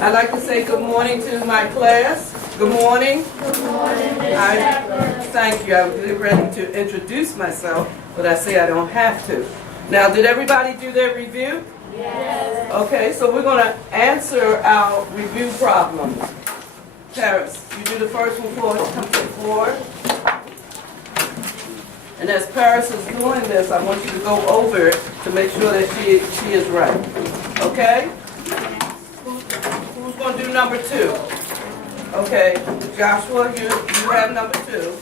I'd like to say good morning to my class. Good morning. Good morning, Ms. Thank you. I was getting ready to introduce myself, but I say I don't have to. Now, did everybody do their review? Yes. Okay, so we're going to answer our review problems. Paris, you do the first one for us. Come to the floor. And as Paris is doing this, I want you to go over it to make sure that she is right. Okay? Who's going to do number 2? Okay, Joshua, you have number 2.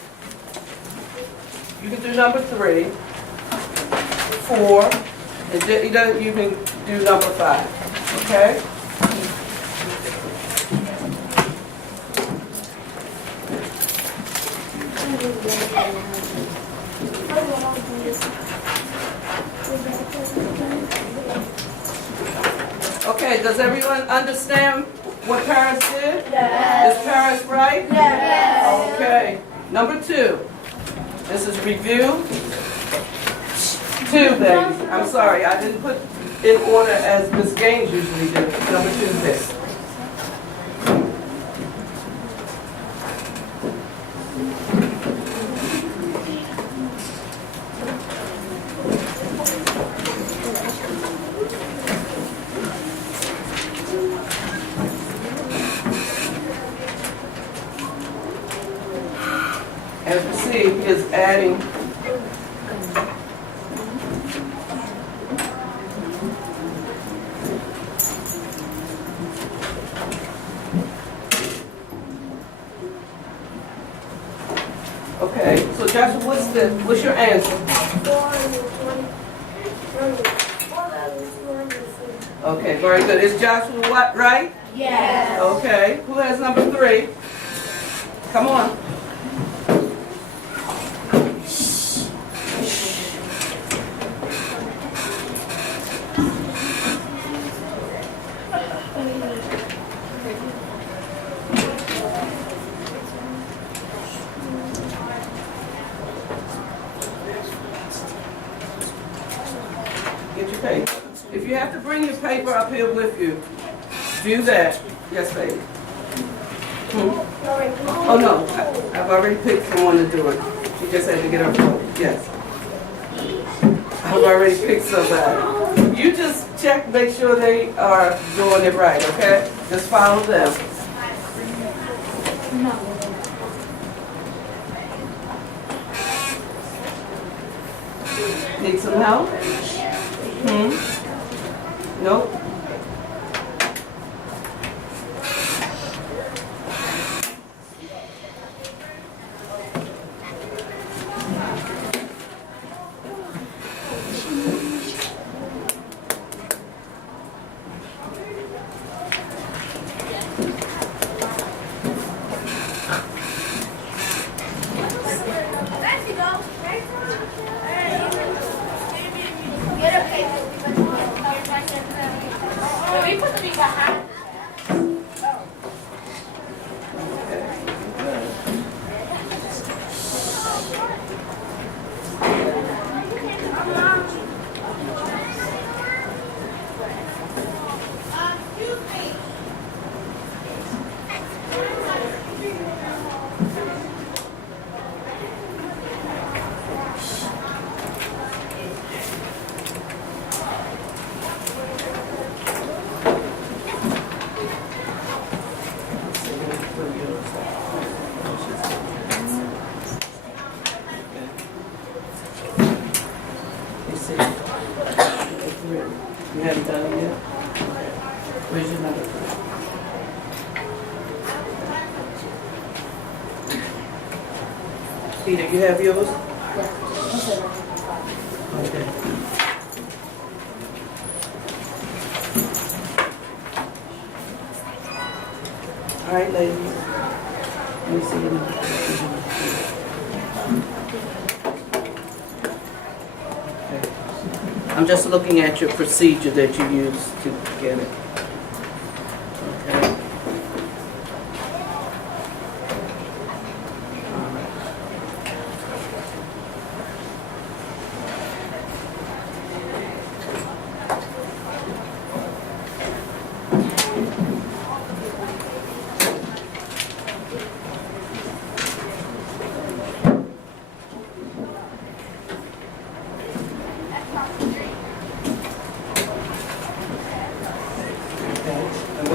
You can do number 3, 4, and Jada, you can do number 5. Okay? Okay, does everyone understand what Paris did? Yes. Is Paris right? Yes. Okay. Number 2. This is review 2, baby. I'm sorry, I didn't put in order as Miss Gaines usually did. Number 2 this. As you see, he is adding okay, so Joshua, what's your answer? 420. Okay, very good. Is Joshua what, right? Yes. Okay, who has number 3? Come on. Get your paper. If you have to bring your paper up here with you, do that. Yes, baby. Oh, no. I've already picked someone to do it. She just had to get her phone. Yes. I've already picked somebody. You just check, make sure they are doing it right, okay? Just follow them. Need some help? Nope. You haven't done it yet? Where's your number? Peter, you have yours? Okay. All right, ladies. Let me see your number. I'm just looking at your procedure that you use to get it. Okay.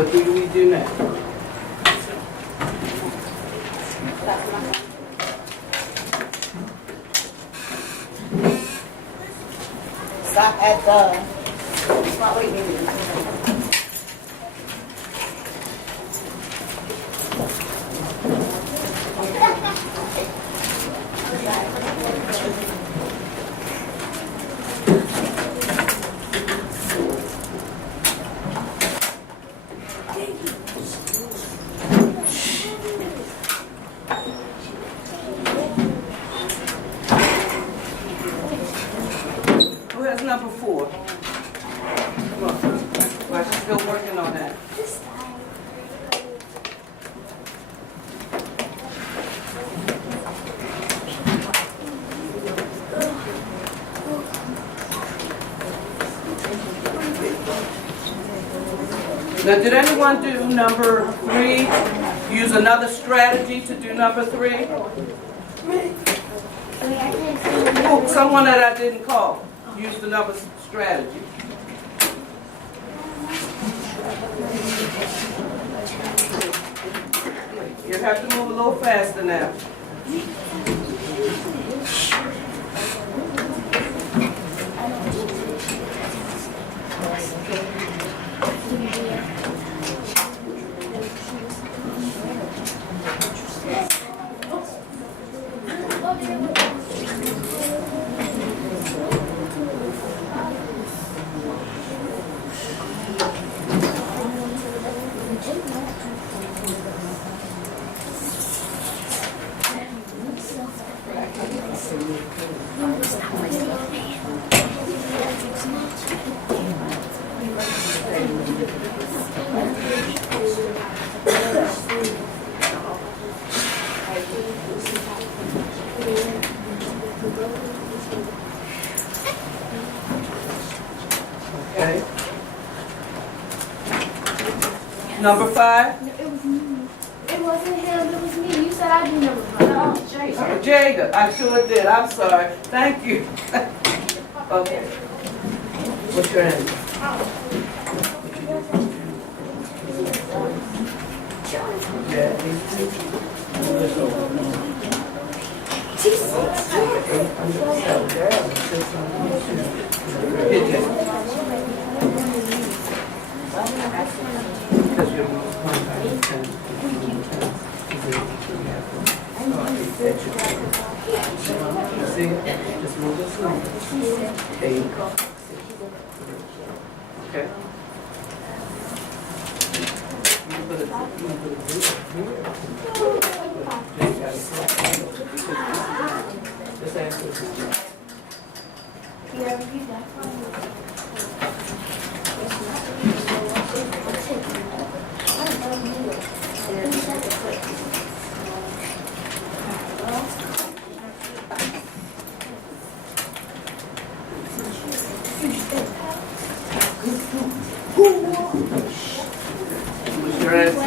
What do we do now? Stop at the, wait, Who has number 4? Come on. We're still working on that. Now, did anyone do number 3? Use another strategy to do number 3? Oh, someone that I didn't call. Use the number strategy. You have to move a little faster now. Okay. Number 5. It was me. It wasn't him, it was me. You said I do number 5. Oh, Jay. Jada, I sure did. I'm sorry. Thank you. Okay. What's your name? See, just move this along. There you go. Okay. What's your answer?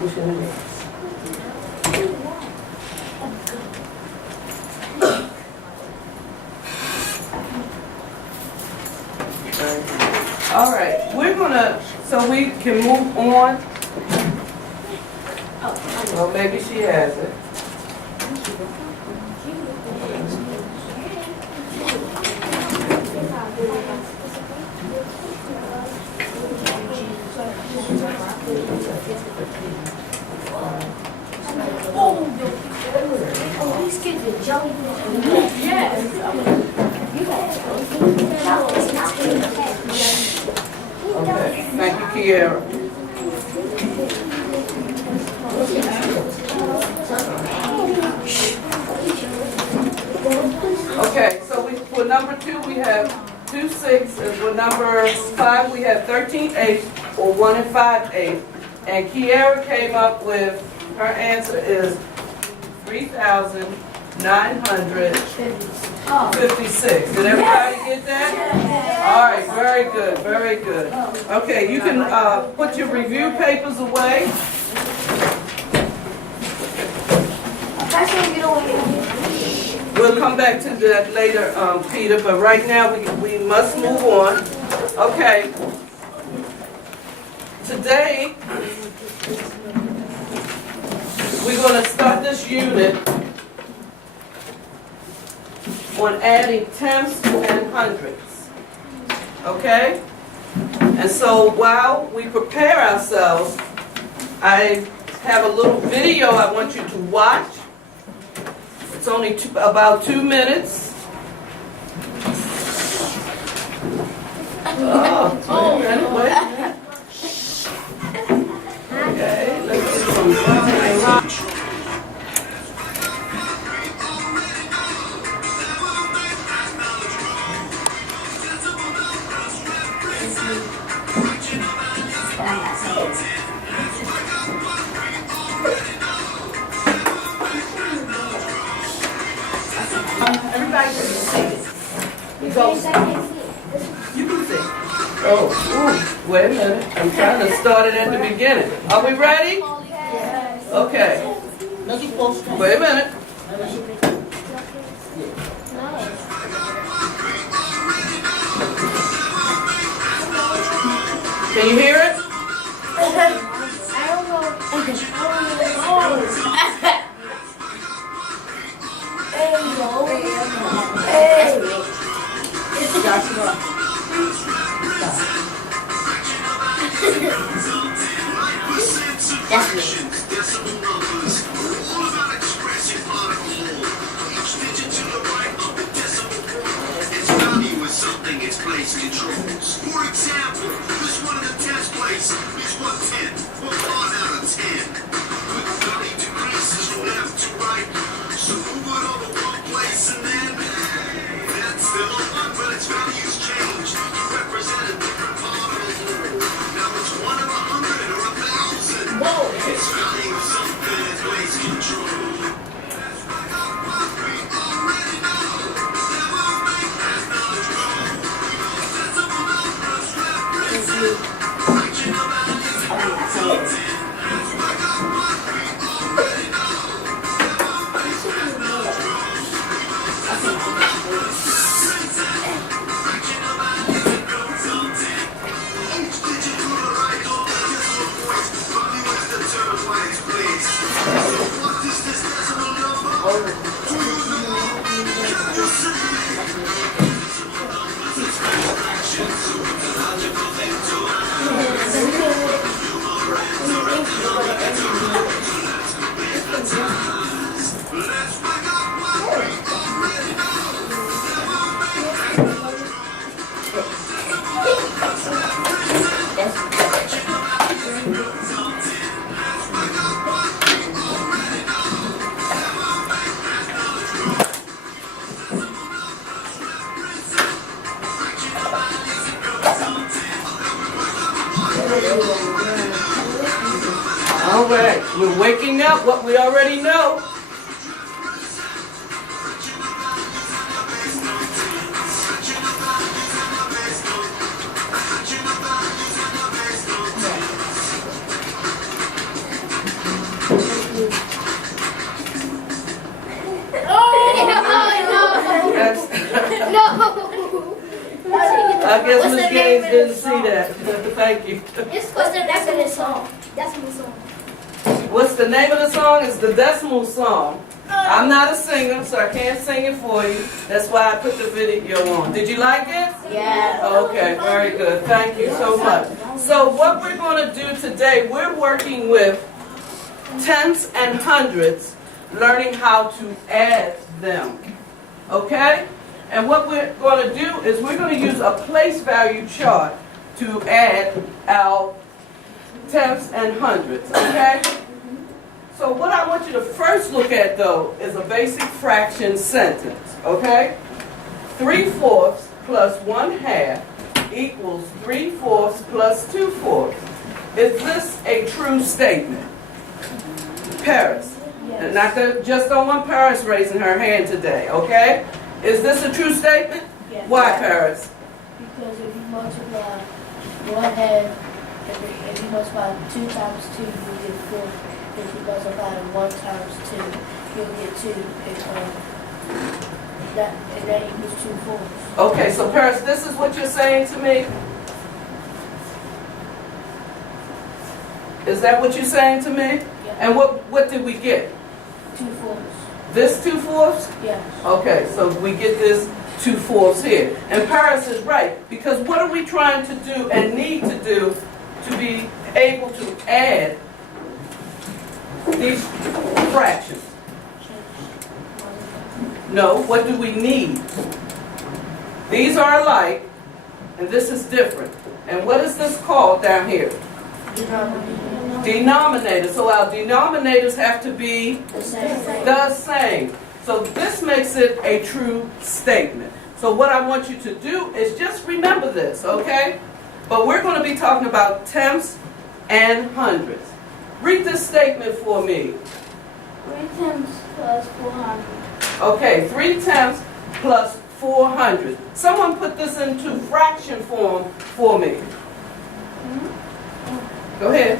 What's your name? All right, we're gonna, so we can move on. Well, maybe she has it. Oh, these kids are jelly. Yes. Okay, thank you, Kiara. Okay, so for number 2, we have 2 6, and for number 5, we have 13/8 or 1 5/8. And Kiara came up with, her answer is 3,000 956. Did everybody get that? All right, very good, very good. Okay, you can put your review papers away. We'll come back to that later, Peter, but right now we must move on. Okay. Today, we're going to start this unit on adding tenths and hundredths. Okay? And so while we prepare ourselves, I have a little video I want you to watch. It's only about 2 minutes. Oh, anyway. Okay, let's get some everybody can see it. You go. You can see. Oh, ooh, wait a minute. I'm trying to start it at the beginning. Are we ready? Okay. Wait a minute. Can you hear it? That's me. Its place controls. For example, this one in the 10th place is 1/10, 1 out of 10. With 30 decreases from left to right, so move it over one place and then that's still a 1, but its values change to represent a different part of the whole. Now it's 1 of 100 or 1,000. Whoa! Its value is something its place control. All right, we're waking up what we already know. I guess Miss Gaines didn't see that. Thank you. It's what's the decimal song? Decimal song. What's the name of the song? It's the Decimal Song. I'm not a singer, so I can't sing it for you. That's why I put the video on. Did you like it? Yeah. Okay, very good. Thank you so much. So what we're going to do today, we're working with tenths and hundredths, learning how to add them. Okay? And what we're going to do is we're going to use a place value chart to add our tenths and hundredths. Okay? So what I want you to first look at, though, is a basic fraction sentence, okay? 3/4 plus 1/2 equals 3/4 plus 2/4. Is this a true statement? Paris. Yes. Not that, just don't want Paris raising her hand today, okay? Is this a true statement? Yes. Why, Paris? Because if you multiply 1/2, if you multiply 2 times 2, you'll get 4. If you multiply 1 times 2, you'll get 2. And that equals 2 fourths. Okay, so Paris, this is what you're saying to me? Is that what you're saying to me? Yeah. And what did we get? 2 fourths. This 2/4? Yes. Okay, so we get this 2/4 here. And Paris is right, because what are we trying to do and need to do to be able to add these fractions? No, what do we need? These are alike, and this is different. And what is this called down here? Denominator. So our denominators have to be The same. the same. So this makes it a true statement. So what I want you to do is just remember this, okay? But we're going to be talking about tenths and hundredths. Read this statement for me. 3 tenths plus 400. Okay, 3/10 plus 400. Someone put this into fraction form for me. Go ahead.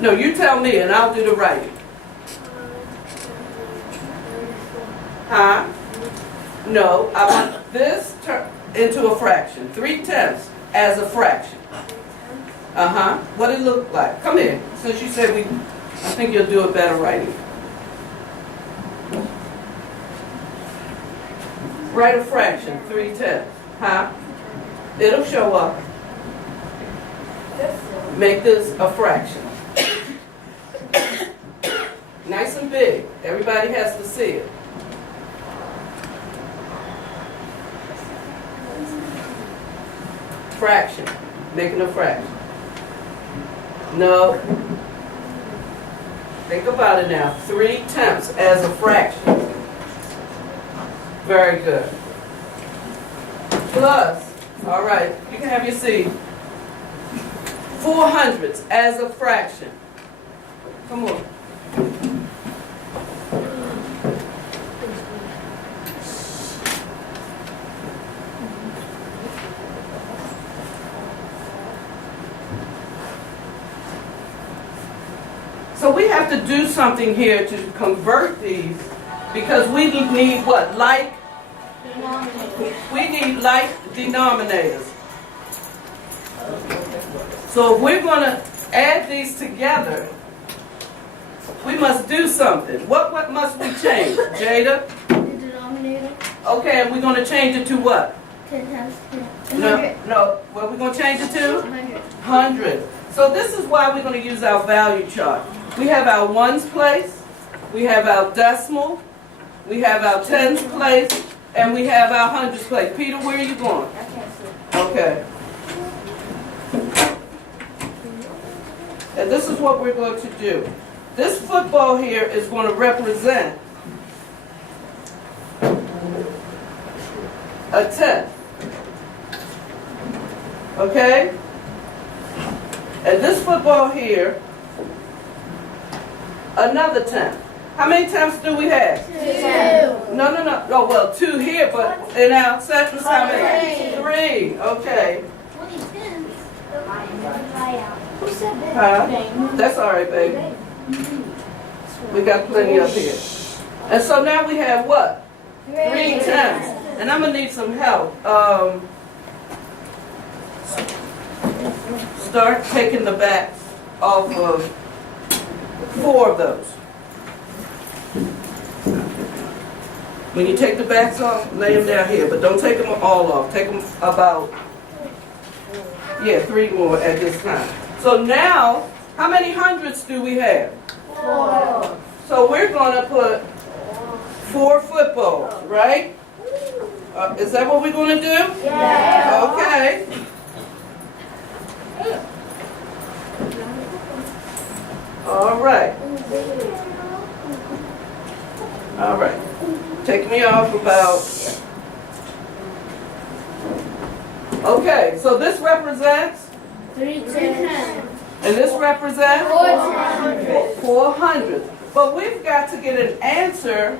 No, you tell me and I'll do the writing. Huh? No, I want this into a fraction. 3/10 as a fraction. Uh-huh. What it look like? Come here. Since you said I think you'll do a better writing. Write a fraction, 3/10. Huh? It'll show up. Make this a fraction. Nice and big. Everybody has to see it. Fraction. Making a fraction. No. Think about it now. 3/10 as a fraction. Very good. Plus, all right, you can have your seat. 400ths as a fraction. Come on. So we have to do something here to convert these because we need what? Like? We need like denominators. So if we're going to add these together, we must do something. What must we change? Jada? The denominator. Okay, and we're going to change it to what? 10 times 10. No. What are we going to change it to? 100. 100. So this is why we're going to use our value chart. We have our ones place, we have our decimal, we have our tens place, and we have our hundreds place. Peter, where are you going? I can't see. Okay. And this is what we're going to do. This football here is going to represent a tenth. Okay? And this football here, another tenth. How many tenths do we have? 2. No. Oh, well, 2 here, but in our sentence, how many? 3. Okay. 20 tenths. Who said that? Huh? That's all right, baby. We got plenty up here. And so now we have what? 3/10. And I'm going to need some help. Start taking the backs off of 4 of those. When you take the backs off, lay them down here, but don't take them all off. Take them about, 3 more at this time. So now, how many hundredths do we have? 4. So we're going to put 4 footballs, right? Is that what we're going to do? Yeah. Okay. All right. All right. Take me off about... Okay, so this represents 3 tenths. And this represents 400. 400. But we've got to get an answer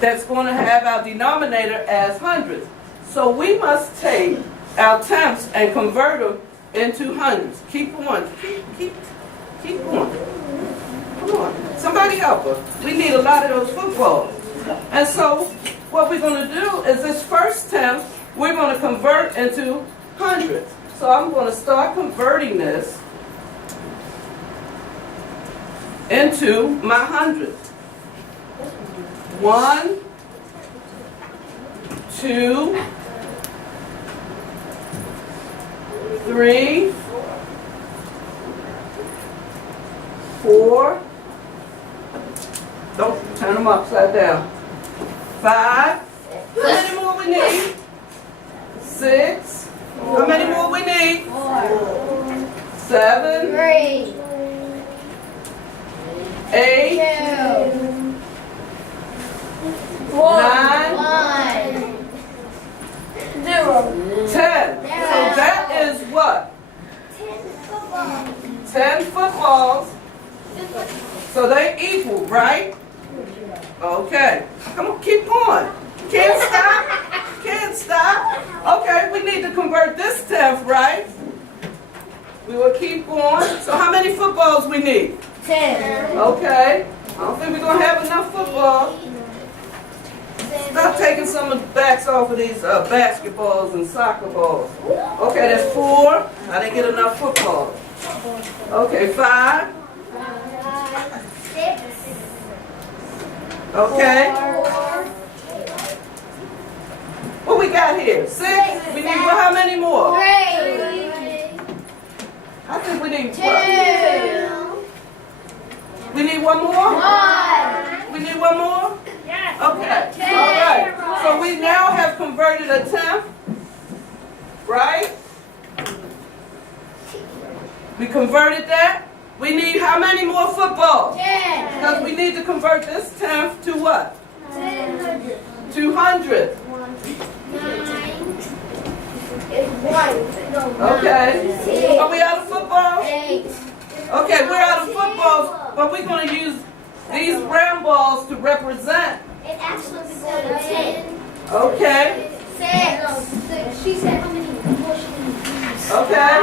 that's going to have our denominator as hundreds. So we must take our tenths and convert them into hundreds. Keep going. Keep going. Come on. Somebody help us. We need a lot of those footballs. And so what we're going to do is this first tenth, we're going to convert into hundreds. So I'm going to start converting this into my hundreds. 1, 2, 3, 4. Don't turn them upside down. 5. How many more we need? 6. How many more we need? 7, 3. 8, 2. 9, 1. 0. 10. So that is what? 10 footballs. So they equal, right? Okay. Come on, keep going. Can't stop. Can't stop. Okay, we need to convert this tenth, right? We will keep going. So how many footballs we need? 10. Okay. I don't think we're going to have enough footballs. Stop taking some of the backs off of these basketballs and soccer balls. Okay, that's 4. I didn't get enough footballs. Okay, 5. 6. Okay. What we got here? 6. We need how many more? 3. I think we need 2. We need one more? 1. We need one more? Okay. All right. So we now have converted a tenth, right? We converted that. We need how many more footballs? 10. Because we need to convert this tenth to what? 100. 200. 9. It's 1. No, Okay. 6. Are we out of footballs? 8. Okay, we're out of footballs, but we're going to use these round balls to represent. It actually be going to 10. Okay. 6. She said how many more she needs. Okay.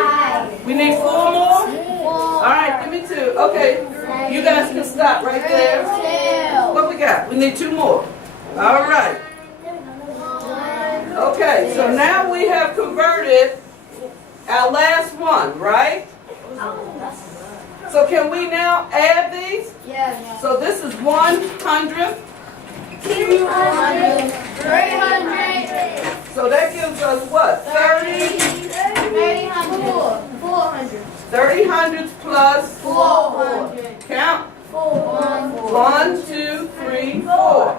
We need 4 more? 4. All right, give me 2. Okay. You guys can stop right there. 2. What we got? We need 2 more. All right. Okay, so now we have converted our last one, right? So can we now add these? Yeah. So this is 100. 200. 300. So that gives us what? 30? 300. 400. 30 hundreds plus 400. count. 400. 1, 2, 3, 4.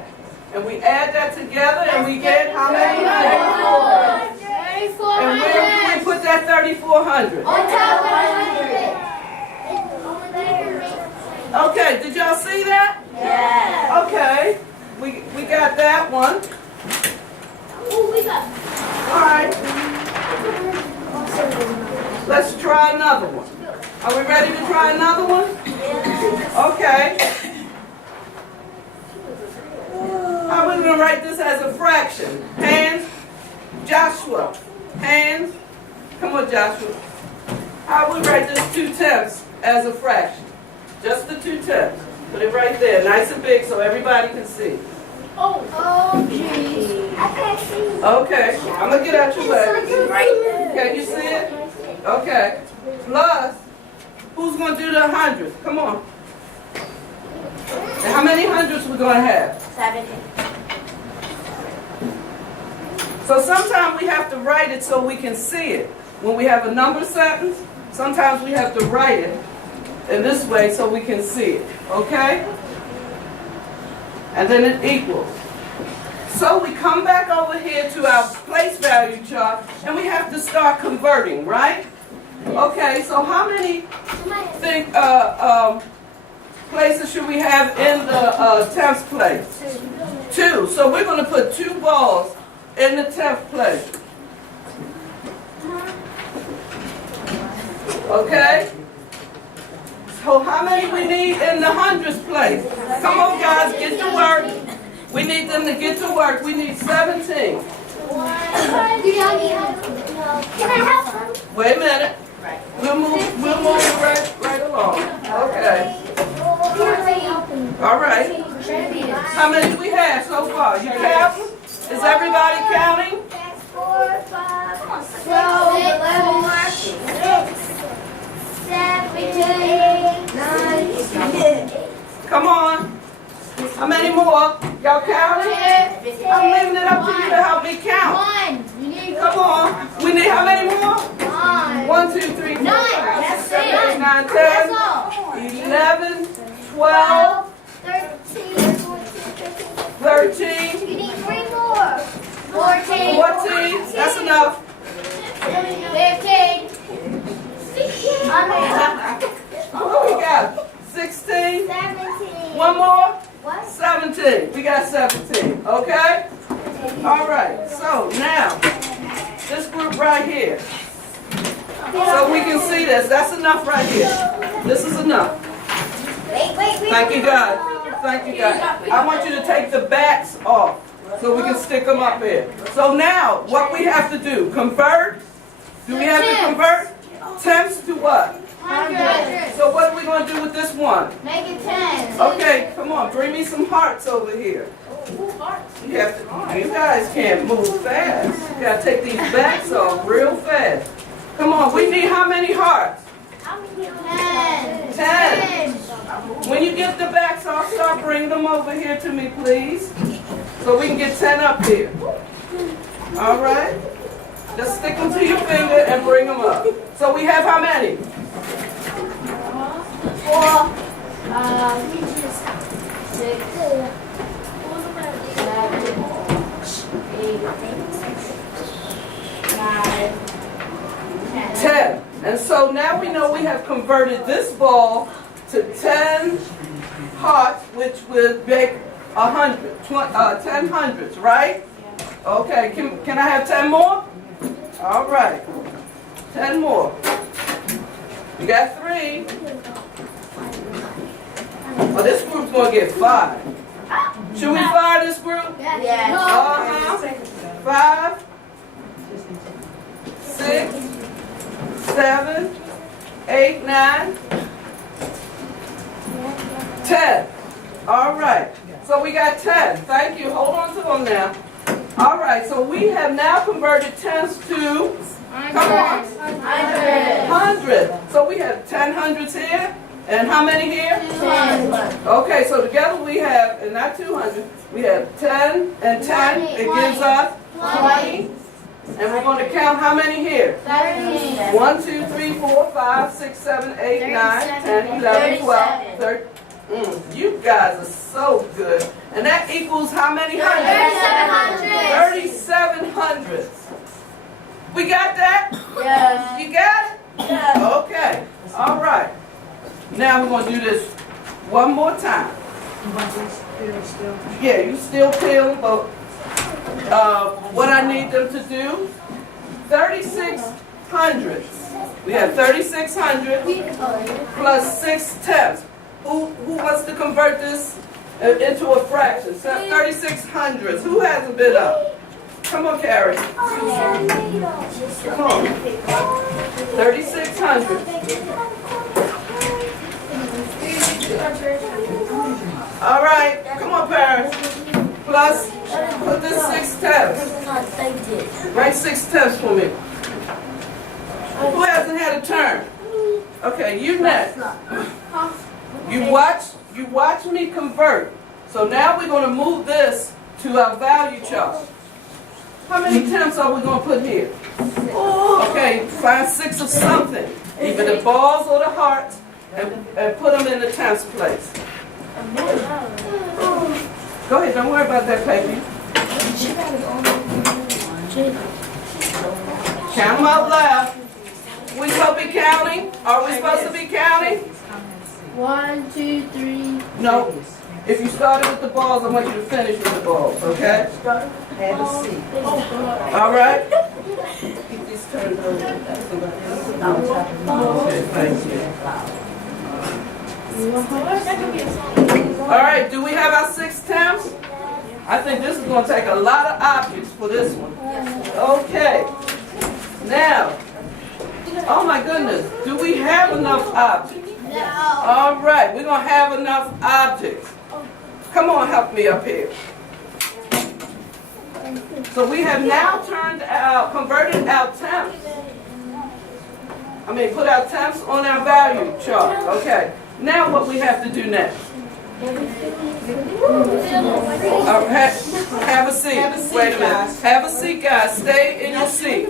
And we add that together and we get how many hundreds? And where do we put that 3,400? On top of 100. Okay, did y'all see that? Yeah. Okay, we got that one. Oh, we got. All right, let's try another one. Are we ready to try another one? Okay. How are we going to write this as a fraction? Hands. Joshua. Hands. Come on, Joshua. How we write this 2/10 as a fraction? Just the 2/10. Put it right there, nice and big so everybody can see. Oh, geez. I can't see. Okay, I'm going to get out your way. Right there. Can you see it? Okay. Plus, who's going to do the hundreds? Come on. And how many hundreds we going to have? 70. So sometimes we have to write it so we can see it. When we have a number sentence, sometimes we have to write it in this way so we can see it. Okay? And then it equals. So we come back over here to our place value chart and we have to start converting, right? Okay, so how many places should we have in the 10th place? 2. So we're going to put 2 balls in the 10th place. Okay? So how many we need in the hundreds place? Come on, guys, get to work. We need them to get to work. We need 17. Can I help them? Wait a minute. We'll move right along. Okay. All right. How many we have so far? You count? Is everybody counting? 4, 5, 12, 11, 17, 9, Come on. How many more? Y'all counting? I'm leaving it up to you to help me count. 1. You need Come on. We need how many more? 1. 1, 2, 3, 4, 5, 6, 7, 8, 9, 10, 11, 12, 13, 13, you need 3 more. 14, 14. That's enough. 15, What we got? 16. 17. One more. What? 17. We got 17. Okay? All right. So now, this group right here. So we can see this. That's enough right here. This is enough. Wait. Thank you, God. Thank you, God. I want you to take the backs off so we can stick them up here. So now, what we have to do? Convert? Do we have to convert? Tenths to what? 100. So what are we going to do with this one? Make it 10. Okay, come on, bring me some hearts over here. You have to, you guys can't move fast. You gotta take these backs off real fast. Come on, we need how many hearts? 10. 10. When you get the backs off, start bringing them over here to me, please. So we can get 10 up here. All right? Just stick them to your finger and bring them up. So we have how many? 4. 6. 10. And so now we know we have converted this ball to 10 hearts, which would make 10 hundreds, right? Okay, can I have 10 more? All right, 10 more. You got 3. Oh, this group's gonna get 5. Should we fire this group? Yes. 5, 6, 7, 8, 9, 10. All right. So we got 10. Thank you. Hold on to them now. All right. So we have now converted tens to, come on, 100. So we have 10 hundreds here. And how many here? 10. Okay. So together we have, and not 200, we have 10 and 10. It gives us 20. And we're going to count how many here? 30. 1, 2, 3, 4, 5, 6, 7, 8, 9, 10, 11, 12, 13. You guys are so good. And that equals how many hundreds? 3,700. We got that? Yes. You got it? Yes. Okay. All right. Now we're going to do this one more time. Yeah, you still peel, but what I need them to do, 3,600. We have 3,600 plus 6 tenths. Who wants to convert this into a fraction? 3,600. Who hasn't been up? Come on, Carrie. Come on. 3,600. All right. Come on, parents. Plus, put this 6 tenths. Write 6 tenths for me. Who hasn't had a turn? Okay, you next. You watch me convert. So now we're going to move this to our value chart. How many tenths are we going to put here? Okay, find 6 of something. Either the balls or the hearts, and put them in the tenths place. Go ahead, don't worry about that, baby. Count them out loud. We supposed to be counting? Are we supposed to be counting? 1, 2, 3. No. If you started with the balls, I want you to finish with the balls, okay? All right? Keep these turned over. Okay, thank you. All right, do we have our 6 Temps? I think this is gonna take a lot of objects for this one. Okay. Now, oh my goodness, do we have enough objects? All right, we're gonna have enough objects. Come on, help me up here. So we have now converted our temps. Put our temps on our value chart. Okay. Now what we have to do next? Have a seat. Wait a minute. Have a seat, guys. Stay in your seat.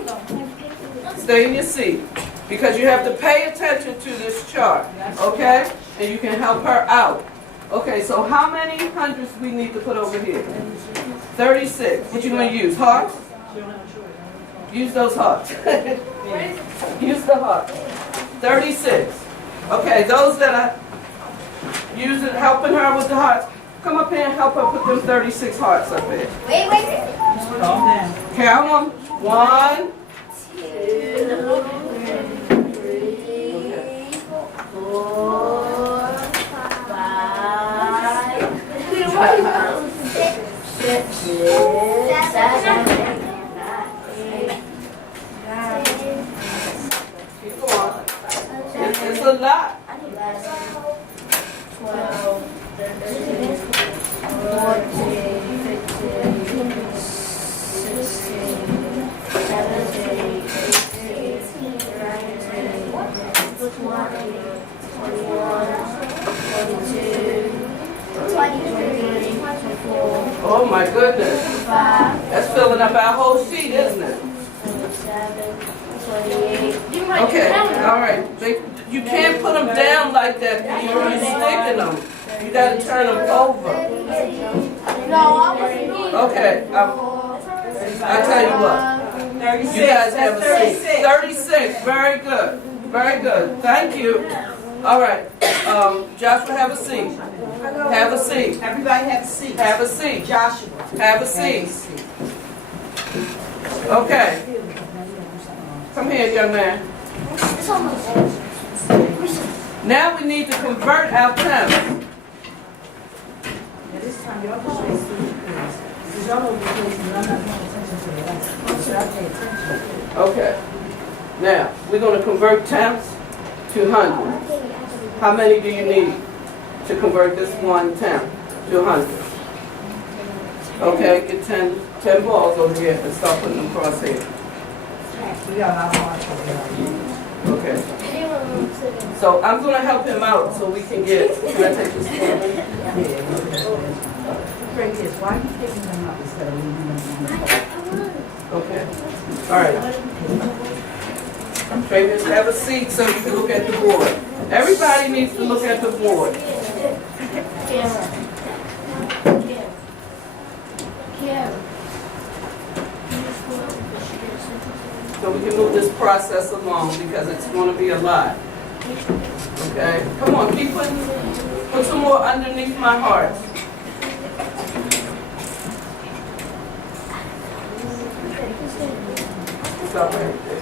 Stay in your seat. Because you have to pay attention to this chart. Okay? And you can help her out. Okay, so how many hundreds we need to put over here? 36. What you going to use? Hearts? Use those hearts. Use the hearts. 36. Okay, those that are helping her with the hearts, come up here and help her put them 36 hearts up there. Wait. Count them. 1, 2, 3, 4, 5, 6, 7, 8, 9, 10. keep going. It's a lot. 12, 13, 14, 15, 16, 17, 18, 19, 20, 21, 22, 23, 24, Oh my goodness. 25, That's filling up our whole sheet, isn't it? 27, 28. Okay, all right. You can't put them down like that. You're sticking them. You gotta turn them over. Okay, I'll tell you what. 36. You guys have a That's seat. 36, very good. Very good, thank you. All right, Joshua, have a seat. Have a seat. Everybody have a seat. Have a seat. Joshua. Have a seat. Okay. Come here, young man. Now we need to convert our temps. This time y'all go straight to the quiz. Because y'all over here, you're not paying attention to the lesson. Should I pay attention? Okay. Now, we're going to convert temps to hundreds. How many do you need to convert this one temp to 100? Okay, get 10 balls over here and start putting them across here. We got a lot of marks over here. Okay. So I'm going to help him out so we can get, can I take this one? Bring this. Why are you picking them up instead of leaving them? Okay. All right. Travis, have a seat so you can look at the board. Everybody needs to look at the board. So we can move this process along because it's going to be a lot. Okay? Come on, keep put some more underneath my heart. Stop right there.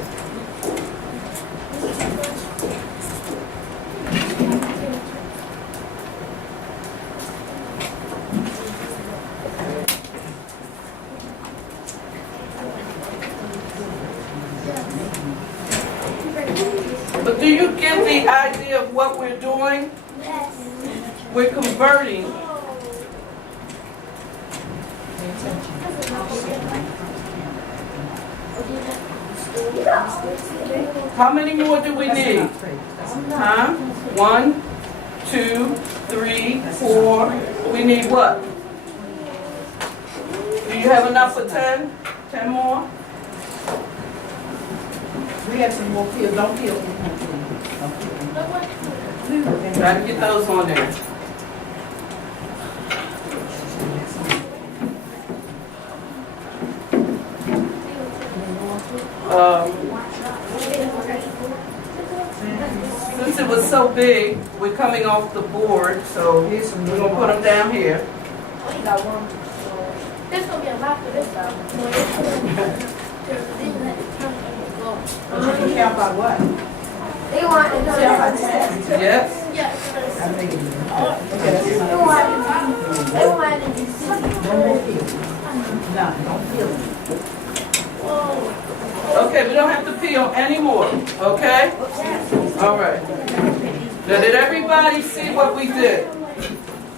But do you get the idea of what we're doing? We're converting. How many more do we need? Huh? 1, 2, 3, 4. We need what? Do you have enough for 10? 10 more? We have some more pills. Don't kill them. Try to get those on there. Since it was so big, we're coming off the board, so we're going to put them down here. This gonna be a lot for this though. But you can count by what? They want to know. Yes? Yes. I'm making it. They want to be No more pee. No, don't feel it. Okay, we don't have to pee on any more, okay? All right. Now, did everybody see what we did?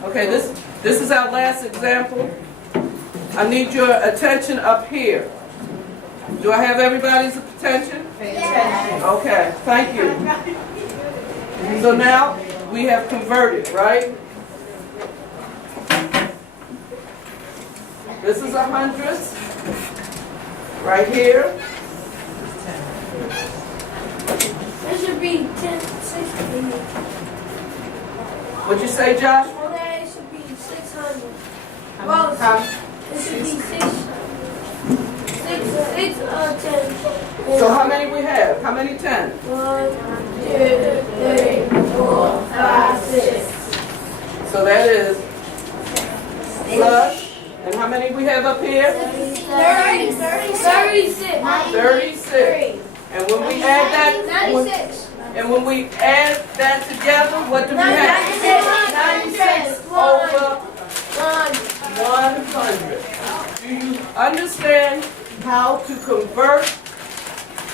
Okay, this is our last example. I need your attention up here. Do I have everybody's attention? Okay, thank you. So now we have converted, right? This is 100ths, right here. It should be 10, 60. What'd you say, Josh? Well, then it should be 600. Well, it should be 10. So how many we have? How many 10? 1, 2, 3, 4, 5, 6. So that is plus, and how many we have up here? 36. 36. And when we add that, 96. and when we add that together, what do we have? 96 over 100. Do you understand how to convert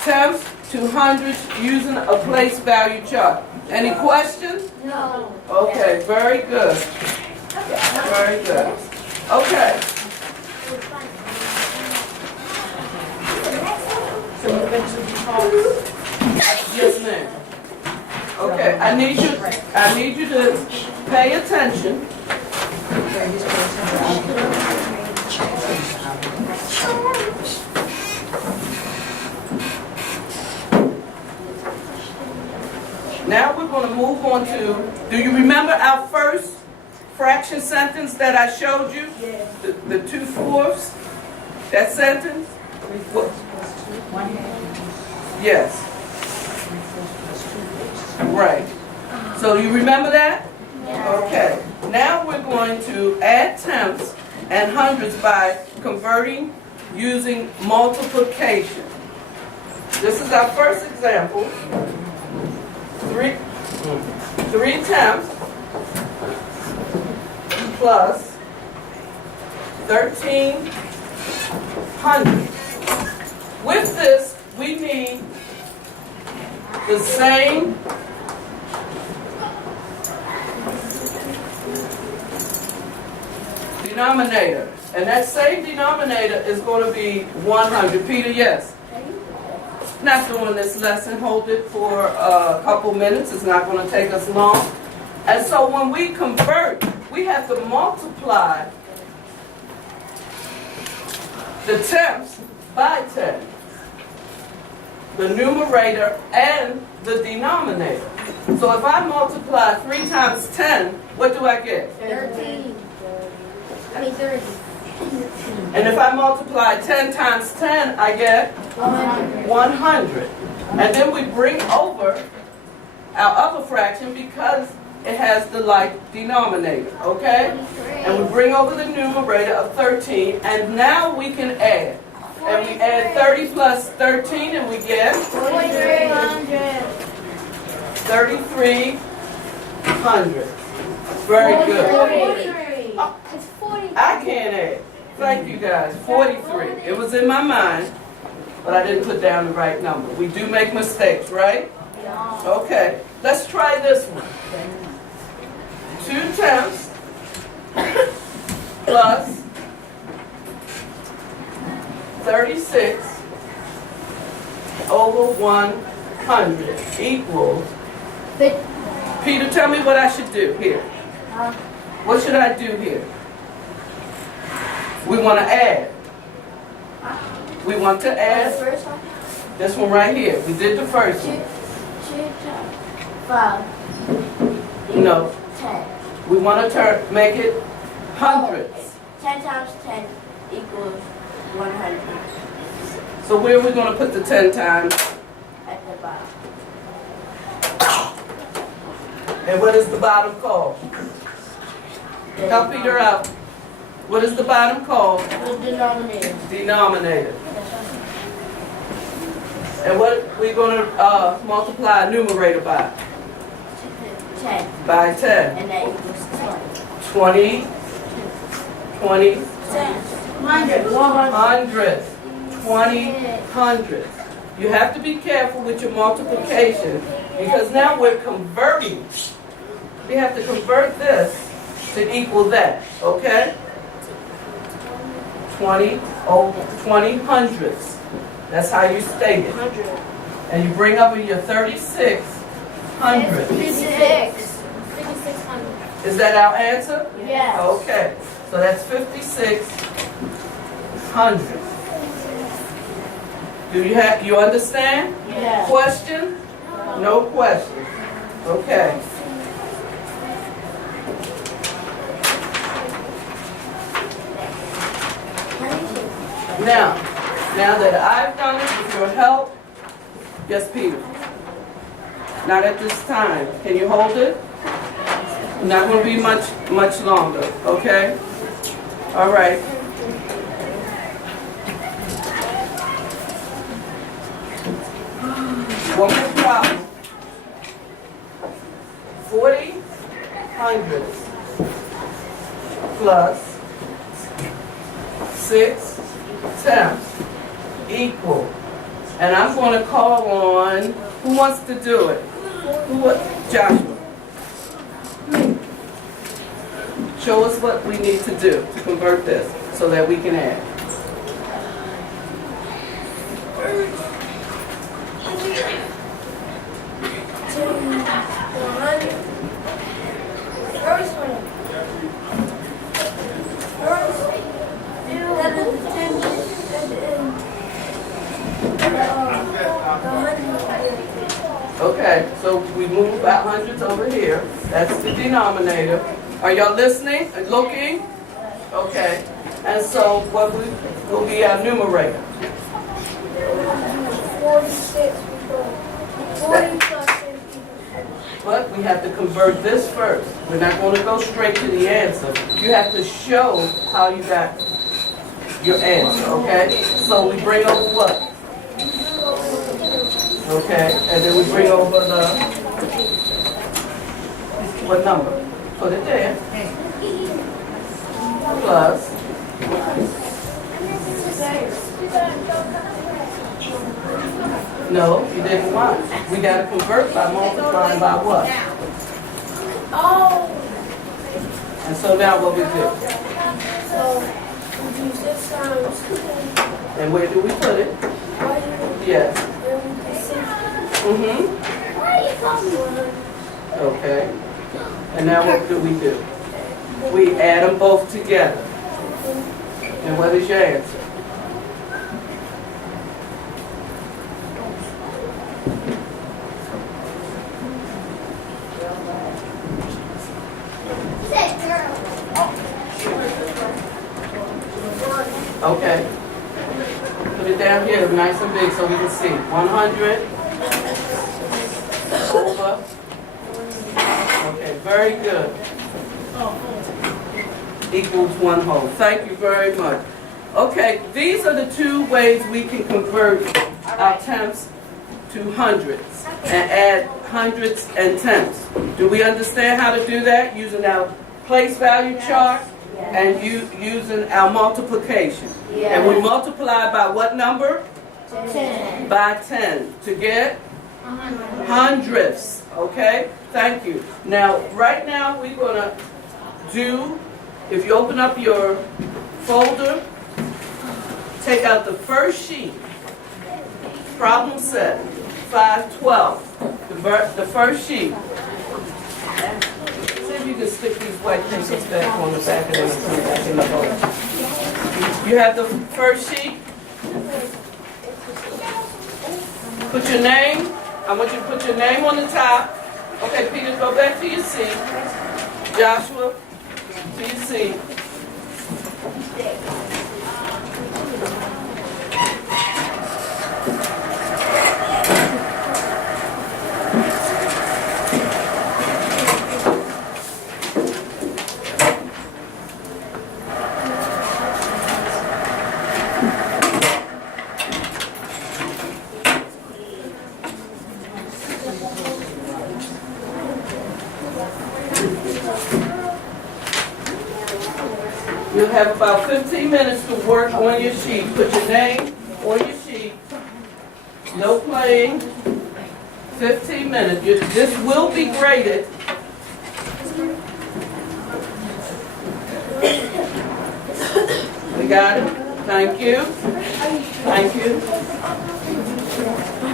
tenths to hundreds using a place value chart? Any questions? No. Okay, very good. Very good. Okay. So you mentioned the cost. Yes, ma'am. Okay, I need you to pay attention. Now we're going to move on to, do you remember our first fraction sentence that I showed you? The 2/4, that sentence? What? Yes. Right. So you remember that? Okay. Now we're going to add tenths and hundreds by converting using multiplication. This is our first example. 3 tenths plus 1300. With this, we need the same denominator. And that same denominator is going to be 100. Peter, yes? Not doing this lesson. Hold it for a couple minutes. It's not going to take us long. And so when we convert, we have to multiply the tenths by 10. The numerator and the denominator. So if I multiply 3 times 10, what do I get? 30. And if I multiply 10 times 10, I get 100. And then we bring over our other fraction because it has the like denominator, okay? And we bring over the numerator of 13, and now we can add. And we add 30 plus 13, and we get 3,300. Very good. It's 40. I can't add. Thank you guys. 43. It was in my mind, but I didn't put down the right number. We do make mistakes, right? Okay. Let's try this one. 2 tenths plus 36 over 100 equals. Peter, tell me what I should do here. What should I do here? We want to add. We want to add this one right here. We did the first one. 5. No. 10. We want to make it hundreds. 10 times 10 equals 100 So where are we going to put the 10 times? at the bottom. And what is the bottom called? Help Peter out. What is the bottom called? The denominator. Denominator. And what we gonna multiply a numerator by? 10. By 10. And that equals 20. 20, 20, 100. hundredths, 20 hundredths. You have to be careful with your multiplication because now we're converting. We have to convert this to equal that, okay? 20 hundredths. That's how you state it. And you bring over your 36 hundredths. 5600. Is that our answer? Yes. Okay, so that's 56 hundredths. Do you understand? Yes. Question? No question. Okay. Now that I've done it with your help, yes, Peter. Not at this time. Can you hold it? Not going to be much longer. Okay. All right. One more problem. 40 hundredths plus 6 tenths equal. And I'm going to call on, who wants to do it? Joshua. Show us what we need to do to convert this so that we can add. Okay, so we move our hundreds over here. That's the denominator. Are y'all listening? Looking? Okay. And so what will be our numerator? 46. 40 plus 50. But we have to convert this first. We're not going to go straight to the answer. You have to show how you got your answer, okay? So we bring over what? Okay, and then we bring over the, what number? Put it there. Plus. No, you didn't want. We got to convert by multiplying by what? Oh. And so now what we do? So, we do 6 times. And where do we put it? Yes. Mm-hmm. Okay. And now what do? We add them both together. And what is your answer? Okay. Put it down here nice and big so we can see. 100 over. Okay, very good. Equals 1 whole. Thank you very much. Okay, these are the two ways we can convert our tenths to hundredths and add hundredths and tenths. Do we understand how to do that? Using our place value chart and using our multiplication. And we multiply by what number? 10. By 10 to get hundredths. Okay? Thank you. Now, right now, we're going to do, if you open up your folder, take out the first sheet, problem set, 512, the first sheet. See if you can stick these white pencils back on the back of them and back in the folder. You have the first sheet? Put your name. I want you to put your name on the top. Okay, Peter, go back to your seat. Joshua, to your seat. You'll have about 15 minutes to work on your sheet. Put your name on your sheet. No playing. 15 minutes. This will be graded. We got it? Thank you. Thank you.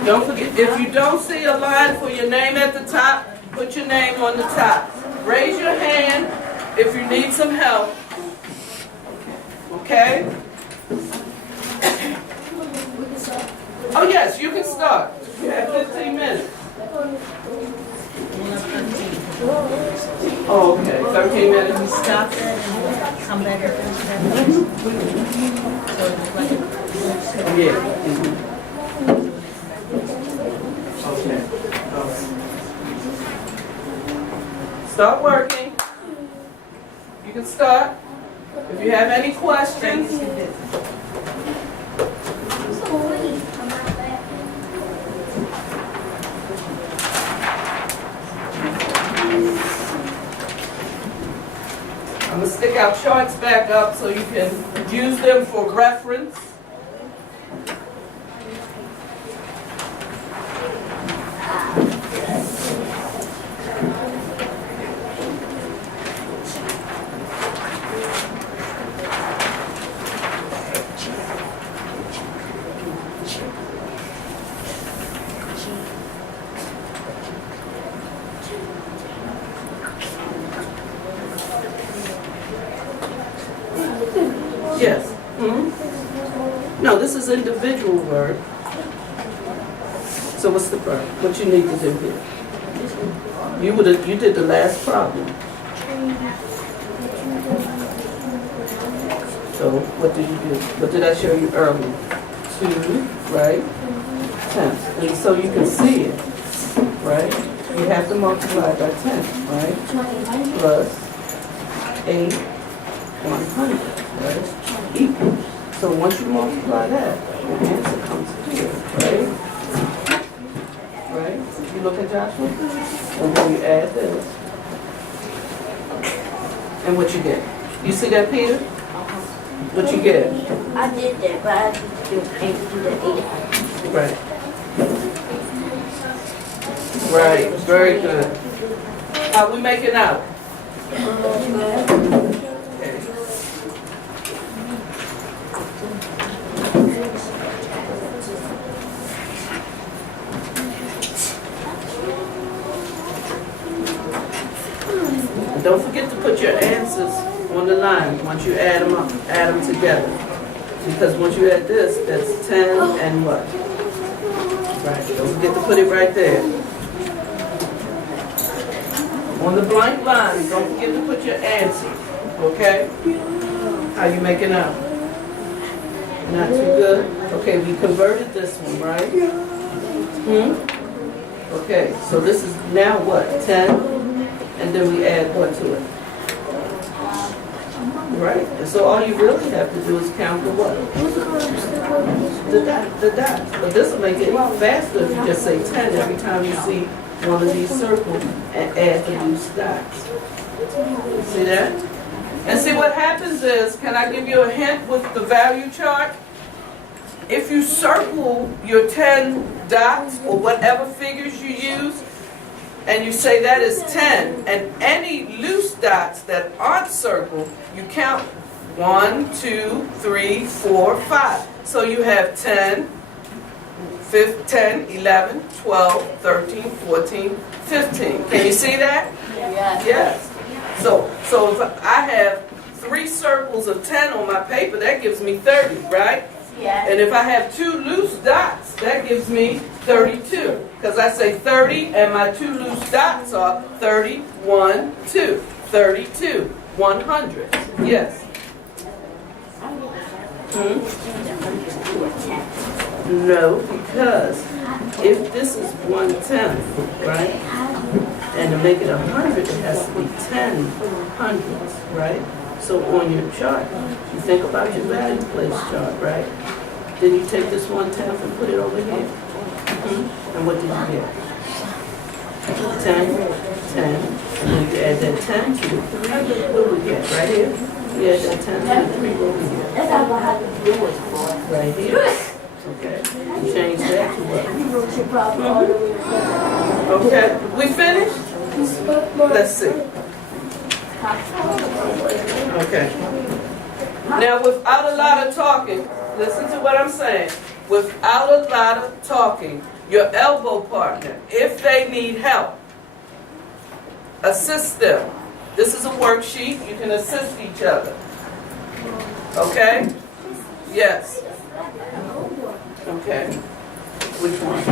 Don't forget, if you don't see a line for your name at the top, put your name on the top. Raise your hand if you need some help. Okay? Oh yes, you can start. You have 15 minutes. Oh, okay, 13 minutes. Stop it and come back at 15 minutes. Yeah. Okay. Start working. You can start. If you have any questions, I'm going to stick our charts back up so you can use them for reference. Yes. No, this is individual work. So what's the problem? What you need to do here? You did the last problem. So what did you do? What did I show you earlier? 2, right? 10. And so you can see it, right? You have to multiply by 10, right? Plus 8, 100, right? Equal. So once you multiply that, the answer comes here, right? Right? You look at Joshua, and then you add this. And what you get? You see that, Peter? What you get? I did that, but I can't do that 8. Right. Right, very good. How we making out? Okay. And don't forget to put your answers on the line once you add them up, add them together. Because once you add this, that's 10 and what? Right, don't forget to put it right there. On the blank line, don't forget to put your answer, okay? How you making out? Not too good? Okay, we converted this one, right? Okay, so this is now what, 10? And then we add what to it? Right? And so all you really have to do is count the what? The dots. But this will make it faster if you just say 10 every time you see one of these circles and add the loose dots. See that? And see what happens is, can I give you a hint with the value chart? If you circle your 10 dots or whatever figures you use, and you say that is 10, and any loose dots that aren't circled, you count 1, 2, 3, 4, 5. So you have 10, 11, 12, 13, 14, 15. Can you see that? Yes. So if I have 3 circles of 10 on my paper, that gives me 30, right? Yeah. And if I have 2 loose dots, that gives me 32. Because I say 30 and my 2 loose dots are 30, 1, 2. 32, 100. Yes. No, because if this is 1/10, right? And to make it 100, it has to be 10 hundredths, right? So on your chart, you think about your value place chart, right? Then you take this 1/10 and put it over here. And what did you get? 10, 10, and then you you add that 10 to the 3, what do we get, right here? You add that 10 to the 3, what do we get? That's not what I have to do it for. Right here. Okay, you change that to what? You wrote your problem all the way down. Okay, we finished? Let's see. Okay. Now, without a lot of talking, listen to what I'm saying. Without a lot of talking, your elbow partner, if they need help, assist them. This is a worksheet. You can assist each other. Okay? Yes. Okay. Which one?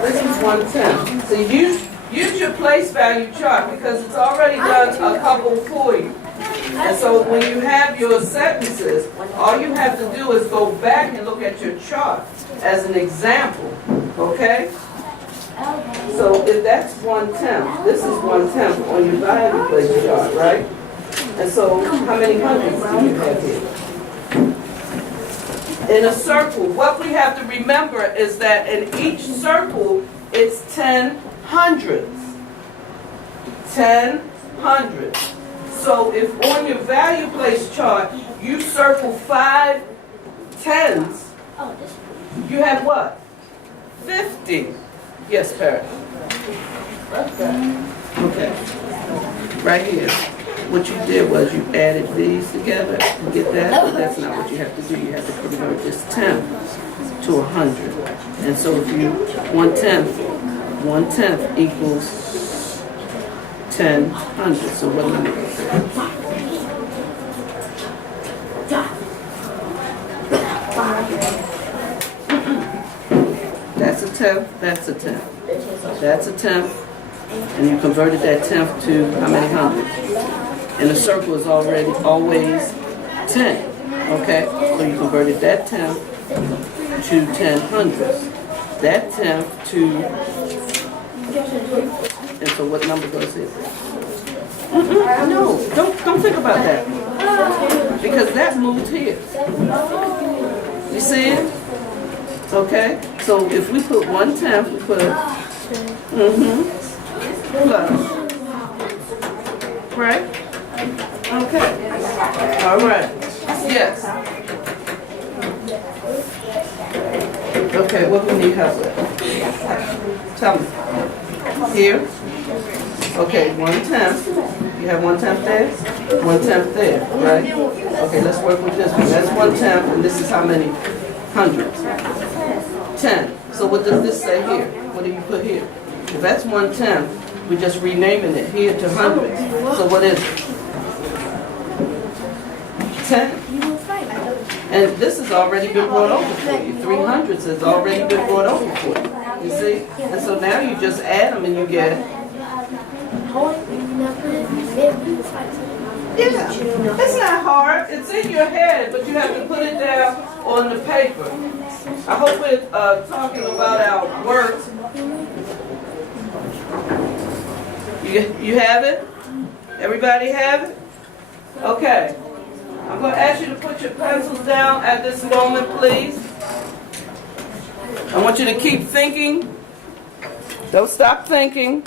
This is 110. So use your place value chart because it's already done a couple for you. And so when you have your sentences, all you have to do is go back and look at your chart as an example. Okay? So if that's 1/10, this is 1/10 on your value place chart, right? And so how many hundreds do you have here? In a circle, what we have to remember is that in each circle, it's 10 hundredths. 10 hundredths. So if on your value place chart, you circle 5 tens, you have what? 50. Yes, Parrot. Okay. Right here. What you did was you added these together. You get that? But that's not what you have to do. You have to convert this 10 to 100. And so if you 1/10 equals 10 hundredths. So what number is that? That's a 10th. That's a 10th. That's a 10th. And you converted that 10th to how many hundredths? And the circle is always 10. Okay? So you converted that 10th to 10 hundredths. That 10th to, and so what number goes here? No, don't think about that. Because that moved here. You see it? Okay? So if we put 1/10, we put plus. Right? Okay. All right. Yes. Okay, what we need help with? Tell me. Here? Okay, 1/10. You have 1/10 there? 1/10 there, right? Okay, let's work with this one. That's 1/10, and this is how many hundredths? 10. So what does this say here? What do you put here? If that's 1/10, we're just renaming it here to hundredths. So what is it? 10. And this has already been brought over for you. 300s has already been brought over for you. You see? And so now you just add them and you get, yeah, it's not hard. It's in your head, but you have to put it down on the paper. I hope we're talking about our work. You have it? Everybody have it? Okay. I'm going to ask you to put your pencils down at this moment, please. I want you to keep thinking. Don't stop thinking.